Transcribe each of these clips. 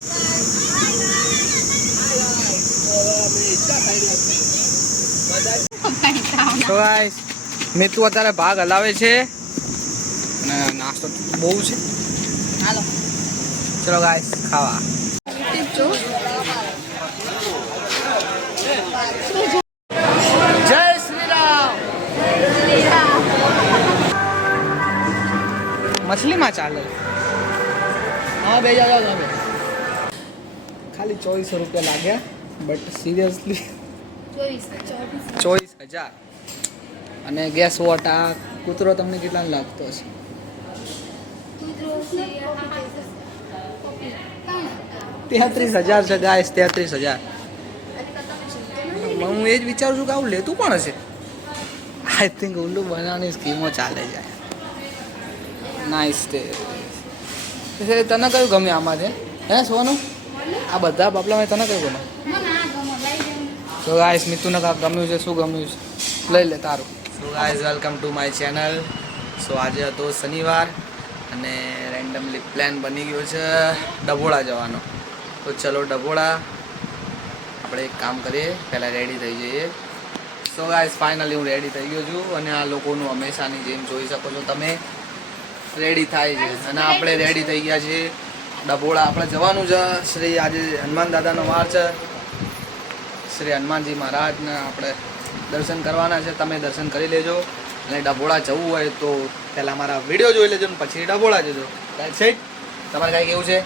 તો ગાઈસ મિતુ અત્યારે ભાગ હલાવે છે અને નાસ્તો બહુ છે. હાલો ચલો ગાઈસ ખાવા. જય શ્રી રામ. મછલીમાં ચાલે. હા બે જાઓ તમે. ખાલી 2400 રૂપિયા લાગ્યા બટ સિરિયસલી 24,000. અને ગેસ વોટ આ કૂતરો તમને કેટલા લાગતો હશે? 33,000 છે ગાઈસ, 33,000. હું એ જ વિચારું છું કે આવું લેતું પણ હશે. આઈ થિંક ઉલ્લુ બનાવવાની સ્કીમો ચાલે છે. નાઇસ. તે તને કયું ગમે આમાંથી? હે સોનું આ બધા બાપલામાં તને કયું ગમે? તો ગાઈસ મિતુને ગમ્યું છે. શું ગમ્યું છે લઈ લે તારું. So guys welcome to my channel. So આજે હતો શનિવાર અને રેન્ડમલી પ્લાન બની ગયો છે ડભોળા જવાનો. તો ચલો ડભોળા આપણે એક કામ કરીએ, પહેલાં રેડી થઈ જઈએ. સો ગાઈઝ ફાઇનલી હું રેડી થઈ ગયો છું અને આ લોકોનું હંમેશાની જેમ જોઈ શકો છો તમે રેડી થાય છે અને આપણે રેડી થઈ ગયા છીએ ડભોળા. આપણે જવાનું છે શ્રી આજે હનુમાન દાદાનો વાર છે. શ્રી હનુમાનજી મહારાજને આપણે દર્શન કરવાના છે. તમે દર્શન કરી લેજો અને ડભોળા જવું હોય તો પહેલાં મારા વિડીયો જોઈ લેજો ને પછી ડભોળા જજો. રાઈટ? તમારે કાંઈ કેવું છે?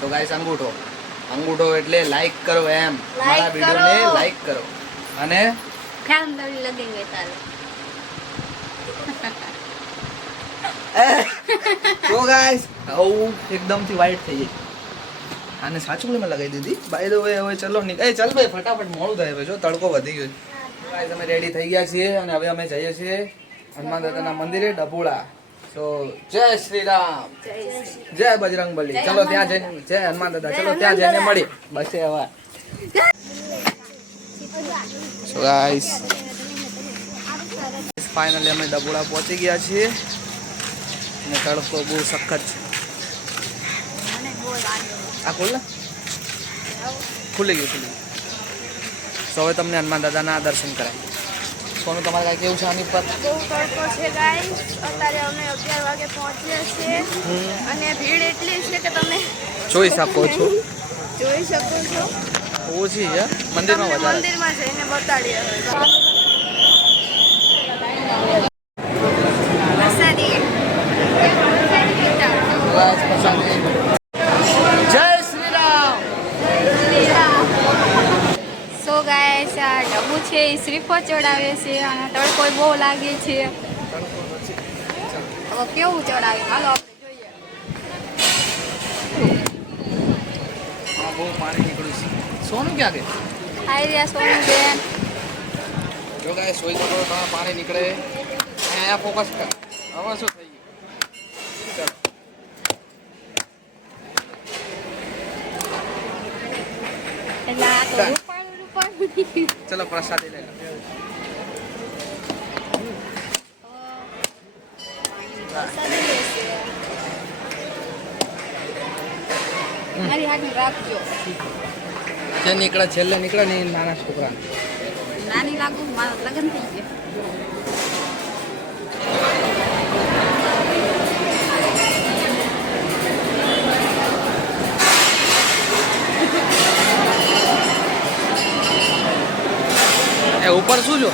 સો ગાઈસ અંગૂઠો એટલે લાઈક કરો એમ. મારા વિડીયોને લાઈક કરો અને તો ગાઈસ આવું એકદમથી વાઈટ થઈ જાય. આને સાચું મેં લગાવી દીધી. બાય ધ વે હવે ચલો ચાલ ભાઈ ફટાફટ મોડું થાય હવે જો તડકો વધી ગયો. ગાઈસ અમે રેડી થઈ ગયા છીએ અને હવે અમે જઈએ છીએ હનુમાન દાદાના મંદિરે ડભોળા. તો જય શ્રી રામ, જય બજરંગબલી. ચલો ત્યાં જઈને જય હનુમાન દાદા. ચલો ત્યાં જઈને મળી બસે હવે. સો ગાઈસ ફાઇનલી અમે ડભોળા પહોંચી ગયા છીએ અને તડકો બહુ સખત છે. આ ખુલ્લી ગયું. તો હવે તમને હનુમાન દાદાના દર્શન કરાય. સોનું તમારે કાંઈ કેવું છે આની પર? બહુ તડકો છે ગાઈસ. અત્યારે અમે 11 વાગે પહોંચ્યા છીએ અને ભીડ એટલી છે કે તમે જોઈ શકો છો. ઓછી છે મંદિરમાં વધારે. મંદિરમાં જઈને બતાડીએ. જય શ્રી રામ. સો ગાઈસ આ ડબ્બુ છે એ શ્રીફળ ચડાવે છે અને તડકો બહુ લાગે છે. હવે કેવું ચડાવે હાલો આપણે જોઈએ. બહુ પાણી નીકળ્યું છે. સોનું ક્યાં ગયું? આઈ રહ્યા સોનું બેન. જો ગાઈસ સોઈ શકો તો પાણી નીકળે. અહીંયા ફોકસ કર. હવે શું થઈ ગયું? એટલે આ તો રૂપાળું. ચલો પ્રસાદી લઈ લો. મારી હાથ રાખજો. જે નીકળે છેલ્લે નીકળે ને નાના છોકરા નાની લાગુ મારા લગ્ન થઈ ગયા. એ ઉપર શું જો?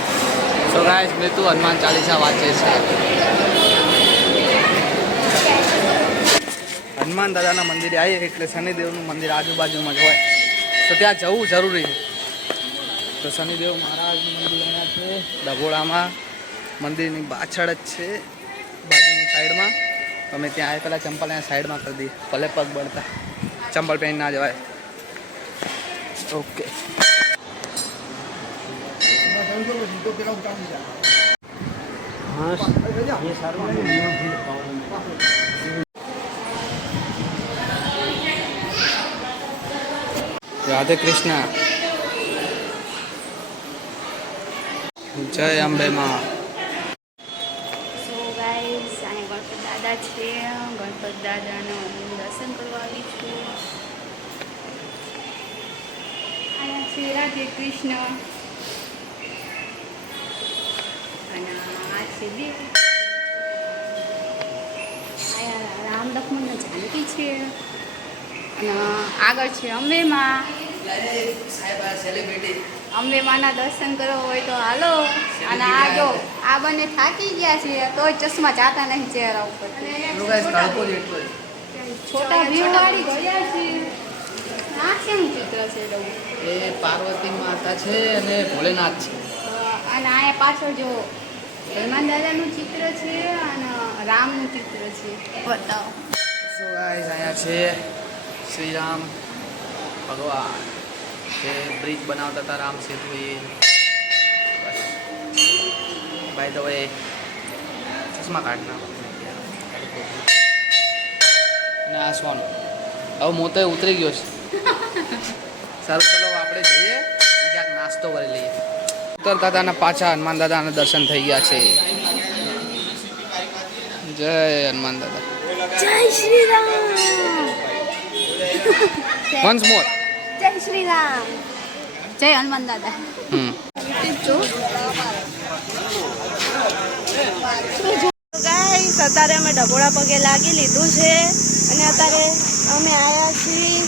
સો ગાઈસ મિતુ હનુમાન ચાલીસા વાંચે છે. હનુમાન દાદાના મંદિરે આવીએ એટલે શનિદેવનું મંદિર આજુબાજુમાં જ હોય તો ત્યાં જવું જરૂરી છે. તો શનિદેવ મહારાજનું મંદિર અહીંયા છે ડભોળામાં. મંદિરની પાછળ જ છે બાજુની સાઈડમાં. તમે ત્યાં આવે પહેલાં ચંપલ અહીંયા સાઈડમાં કરી દઈએ ભલે પગ બળતા. ચંપલ પહેરી ના જવાય. ઓકે રાધે કૃષ્ણ. જય અંબે માં. સો ગાઈસ અહીં ગણપત દાદા છે. ગણપત દાદાનું દર્શન કરવા આવી છું. છે રાધે કૃષ્ણ અને આ છે બે આયા રામ લક્ષ્મણ ને જાનકી છે અને આગળ છે અંબેમાં. અંબેમાના દર્શન કરવા હોય તો હાલો. અને આ જો આ બંને થાકી ગયા છે તો ચશ્મા જાતા નહીં ચહેરા ઉપર. છોટા ભીમવાળી ગયા છે. આ કેવું ચિત્ર છે એવું? એ પાર્વતી માતા છે અને ભોલેનાથ છે. અને અહીંયા પાછળ જો હનુમાન દાદાનું ચિત્ર છે અને રામનું ચિત્ર છે. બતાવો. સો ગાઈસ અહીંયા છે શ્રી રામ ભગવાન જે બ્રિજ બનાવતા હતા રામ સેતુ એ બાય ધ વે ચશ્મા કાઢના અને આ સોનું હવે મોતો ઉતરી ગયો છે. સારું ચલો આપણે જઈએ અને ક્યાંક નાસ્તો કરી લઈએ. ઉતરતા હતા અને પાછા હનુમાન દાદાના દર્શન થઈ ગયા છે. જય હનુમાન દાદા. જય શ્રી રામ. વન્સ મોર. જય શ્રી રામ. જય હનુમાન દાદા. ગાઈસ અત્યારે અમે ડભોળા પગે લાગી લીધું છે અને અત્યારે અમે આવ્યા છીએ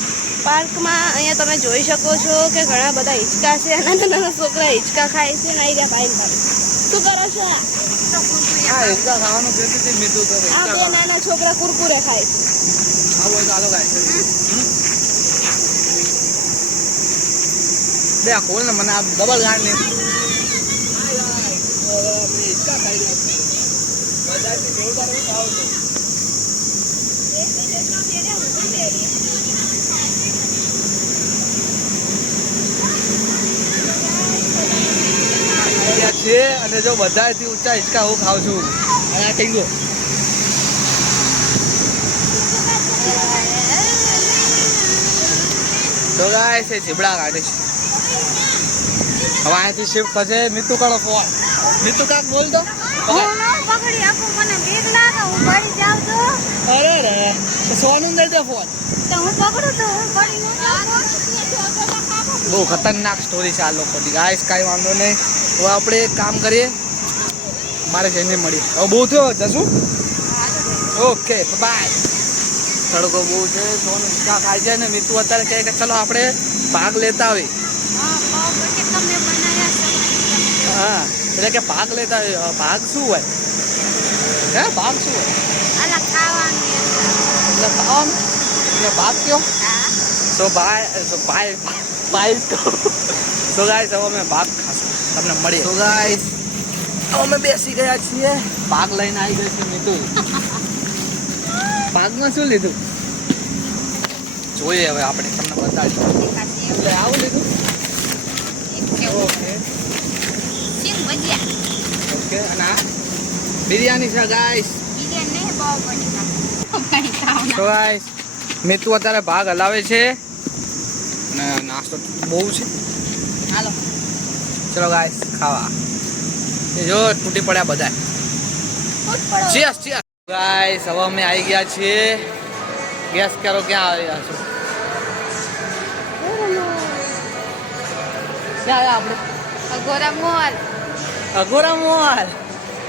પાર્કમાં. અહીંયા તમે જોઈ શકો છો કે ઘણા બધા હિંચકા છે. નાના નાના છોકરા હિંચકા ખાય છે ને આવી ગયા ભાઈ શું કરો છો? હા હિંચકા ખાવાનું કહેતી હતી મીઠું તો આ બે નાના છોકરા કુરકુરે ખાય છે. આવું હોય તો હાલો ગાય બે આ ખોલ ને મને આ ડબલ ગાંડ ને છે અને જો બધાથી ઊંચા હિંચકા હું ખાઉં છું. અને આ ટીંગો તો ગાય છે જીબડા કાઢે છે. હવે અહીંથી શિફ્ટ થશે. મિતુ કાળો ફોન. મિતુ કાક બોલ તો. પકડી આપો મને બીક લાગે હું પડી જાવ તો. અરે રે તો સોનું દઈ દે ફોન. તો હું પકડું તો હું પડી ન જાઉં. બહુ ખતરનાક સ્ટોરી છે આ લોકોની. ગાઈસ કાંઈ વાંધો નહીં. હવે આપણે એક કામ કરીએ. મારે જઈને મળીએ. હવે બહુ થયો જશું. Okay bye. તડકો બહુ છે. સોનું હિંચકા ખાય છે ને મિતુ અત્યારે કહે કે ચલો આપણે ભાગ લેતા આવી. હા એટલે કે ભાગ લેતા આવી. ભાગ શું હોય? હે ભાગ શું હોય? એટલે ખાવાનું એટલે ભાગ કયો? સો ભાઈ સો ગાઈસ હવે અમે ભાગ ખાશું. તમને મળીએ. સો ગાઈસ અમે બેસી ગયા છીએ. ભાગ લઈને આવી ગઈ છે મિતુ. ભાગમાં શું લીધું જોઈએ હવે આપણે તમને બતાવીશું. એટલે આવું લીધું. ઓકે ઓકે અને આ બિરયાની છે ગાઈસ. તો ગાઈસ મિતુ અત્યારે ભાગ હલાવે છે અને નાસ્તો બહુ છે. હાલો ચલો ગાઈસ ખાવા. એ જો તૂટી પડ્યા બધા. Cheers cheers guys. હવે અમે આવી ગયા છીએ. ગેસ કરો ક્યાં આવી ગયા છો? ક્યાં આપણે અઘોરા મોલ. અઘોરા મોલ.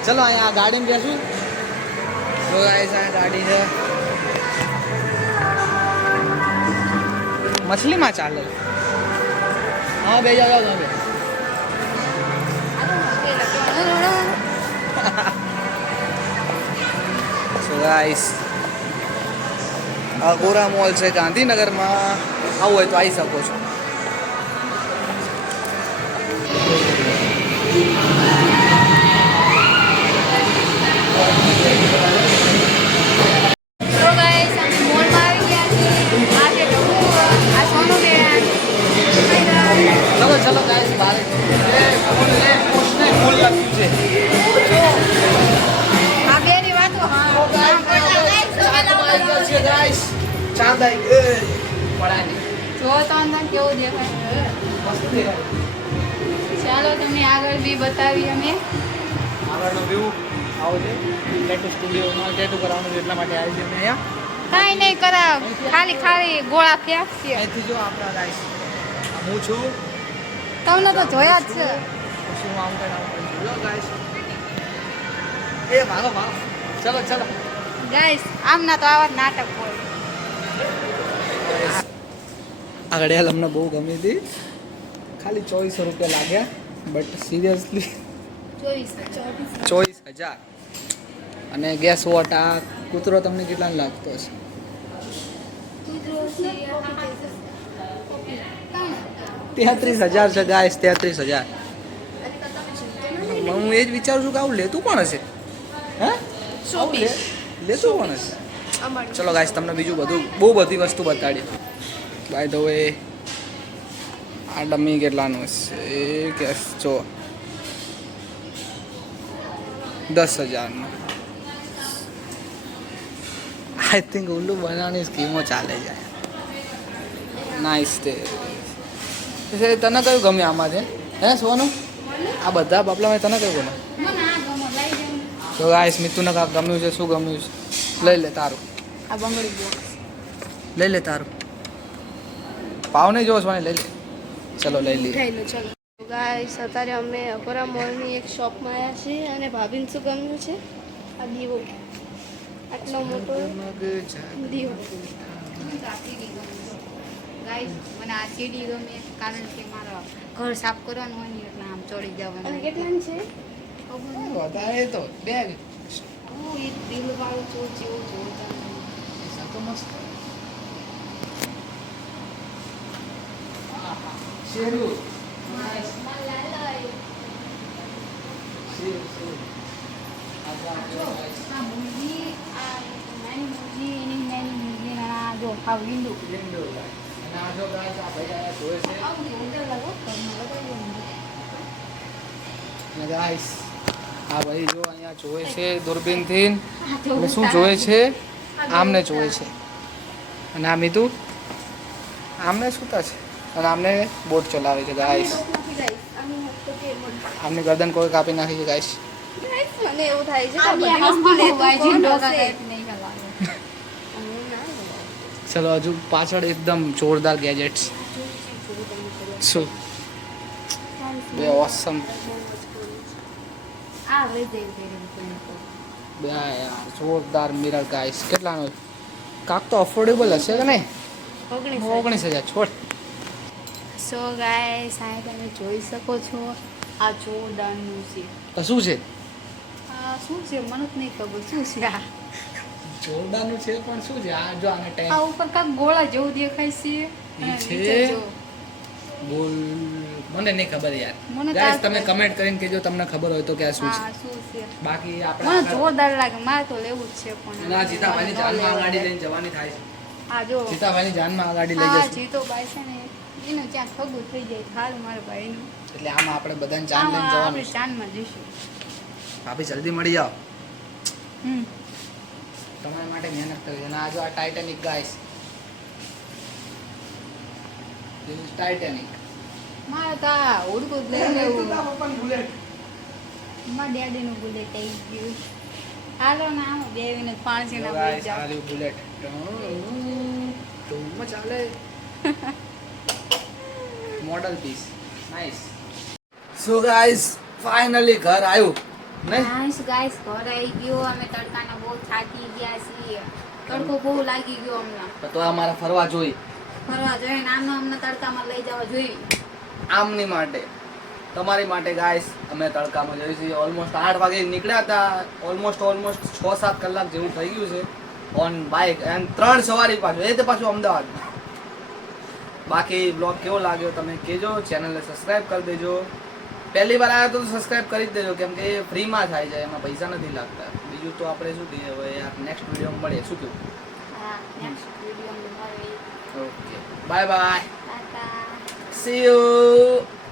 ચલો અહીંયા આ ગાડીમાં બેસું. તો ગાઈસ આ ગાડી છે. મછલીમાં ચાલે. હા બે જાઓ તમે. સો ગાઈસ અઘોરા મોલ છે ગાંધીનગરમાં. આવું હોય તો આવી શકો છો. ચલો ચલો ગાઈસ બહાર. ફૂલ લખ્યું છે. આ બેની વાતો ગાઈસ ચાંદ આવી ગઈ. પડાની જો તો અંદર કેવું દેખાય. મસ્ત દેખાય. ચાલો તમને આગળ બી બતાવી અમે. આગળનો વ્યૂ આવો છે. ટેટુ સ્ટુડિયોમાં ટેટુ કરાવવાનું એટલા માટે આવી છે અમે અહીંયા. કાંઈ નહીં કરાવ ખાલી ખાલી ગોળા ફેંકશે. અહીંથી જો આપણા ગાઈસ હું છું તમને તો જોયા જ છે પછી હું આમ કરીને આમ કરી જોયો ગાઈસ. એ ભાગો ભાગો, ચલો ચલો. ગાઈસ આમના તો આવા જ નાટક હોય. આ ઘડિયાળ અમને બહુ ગમી હતી. ખાલી 2400 રૂપિયા લાગ્યા, બટ સિરિયસલી 24,000. અને ગેસ વોટ, આ કૂતરો તમને કેટલા લાગતો હશે? 33,000 છે ગાઈસ, 33,000. હું એ જ વિચારું છું કે આવું લેતું કોણ હશે? હે લેતું કોણ હશે? ચલો ગાઈસ, તમને બીજું બહુ બધી વસ્તુ બતાડી. બાય ધ વે આ ડમી કેટલાનું હશે કે જો 10,000નું. આઈ થિંક ઉલ્લુ બનાવવાની સ્કીમો ચાલે જાય. નાઇસ. તે તને કયું ગમે આમાંથી? હે સોનું, આ બધા બાપલામાં તને કયું ગમે? તો ગાઈસ, મિતુને કાંક ગમ્યું છે. શું ગમ્યું છે? લઈ લે તારું. આ બંગડી બોક્સ લઈ લે તારું. પાવ નહીં જોવો સોની, લઈ લે. ચલો લઈ લઈએ. લઈ લો ચલો. ગાઈસ અત્યારે અમે અકોરા મોલની એક શોપમાં આવ્યા છીએ અને ભાભીને શું ગમ્યું છે? આ દીવો, આટલો મોટો દીવો. ગાઈસ મને આ સીડી ગમે કારણ કે મારા ઘર સાફ કરવાનું હોય ને એટલે આમ ચડી અને જવાનું. કેટલાની છે? વધારે તો બે એ દિલ વાળું ચોર જેવું જોરદાર. તો મસ્ત. શેરુ આ મૂવી આ નાની મૂવી એની નાની મૂવી આ જો આ વિન્ડો અને આ જો ગાઈસ, આ ભાઈ આયા જોવે છે. આવું જોરદાર લાગો તમને બતાવી અને ગાઈસ, આ ભાઈ જો અહીંયા જોવે છે દૂરબીનથી. એટલે શું જોવે છે? આમને જોવે છે. અને આ મીતુ આમને સૂતા છે અને આમને બોટ ચલાવે છે ગાઈસ. આમની ગરદન કોઈ કાપી નાખી છે ગાઈસ. મને એવું થાય છે કે આ બધી હમ વસ્તુ લેતું વાઈજી કોણ ડોકા હશે? ટાઈપ નહીં ચલાવે. હું ના લઉં. ચલો હજુ પાછળ એકદમ જોરદાર ગેજેટ્સ. શું બે ઓસમ. આ લઈ જઈ બે યાર જોરદાર મિરર ગાઈસ. કેટલાનો? કાક તો અફોર્ડેબલ હશે કે નહીં? 19,000 છોડ. સો ગાઈસ આ તમે જોઈ શકો છો આ જોરદારનું છે. તો શું છે? આ શું છે મને જ નહીં ખબર શું છે આ. જોરદારનું છે પણ શું છે? આ જો આને આ ટાઈમ ઉપર કાંક ગોળા જેવું દેખાય છે અને ઈ છે. નીચે જો બોલ, મને નહીં ખબર યાર. મને તો ગાઈસ આ તમે ખબર. કમેન્ટ કરીને કહેજો તમને ખબર હોય તો કે આ શું છે. હા શું છે બાકી મને આપણે જોરદાર લાગે મારે તો લેવું જ છે પણ ના જીતાભાઈની ન જાનમાં લેવાય. ગાડી લઈને જવાની થાય છે. આ જો જીતાભાઈની જાનમાં આ ગાડી લઈ હા જશે. જીતો ભાઈ છે ને એનું ત્યાં ખગું થઈ જાય હાલ મારા ભાઈનું એટલે આમાં આપણે બધાને જાન લઈને આમાં જવાનું આપણે છે. જાનમાં જઈશું. ભાભી જલ્દી મળી જાઓ. હમ તમારા માટે મહેનત કરી છે. અને આ જો આ ટાઇટેનિક ગાઈસ, ટાઇટેનિક. મારે તો આ ઉડકું જ લઈ લેવું મારા ડેડીનું બુલેટ આવી ગયું હાલો ને આમ બેવીને પાણીના બોલી જાઓ. બુલેટ ટૂંકમાં ચાલે. Model piece nice. So guys finally ઘર આવ્યું નહીં? ગાઈસ ઘર આવી ગયો અમે તડકાના બહુ થાકી ગયા છીએ તડકો બહુ લાગી ગયો હમણાં તો આ મારા ફરવા જોઈ ફરવા જઈને આમનો અમને તડકામાં લઈ જવા જોઈએ. આમની માટે તમારી માટે ગાઈસ અમે તડકામાં જઈએ છીએ. ઓલમોસ્ટ 8 વાગે નીકળ્યા હતા. ઓલમોસ્ટ 6-7 કલાક જેવું થઈ ગયું છે ઓન બાઇક. એન્ડ 3 સવારી પાછું એ તે પાછું અમદાવાદ. બાકી બ્લોગ કેવો લાગ્યો તમે કહેજો. ચેનલને સબસ્ક્રાઈબ કરી દેજો. પહેલી વાર આવ્યા તો સબસ્ક્રાઈબ કરી જ દેજો કેમ કે એ ફ્રીમાં થાય છે, એમાં પૈસા નથી લાગતા. બીજું તો આપણે શું કહીએ હવે યાર, નેક્સ્ટ વિડીયોમાં મળીએ. શું કહ્યું? હા નેક્સ્ટ વિડીયો મળે. Okay bye bye. Tata. C you.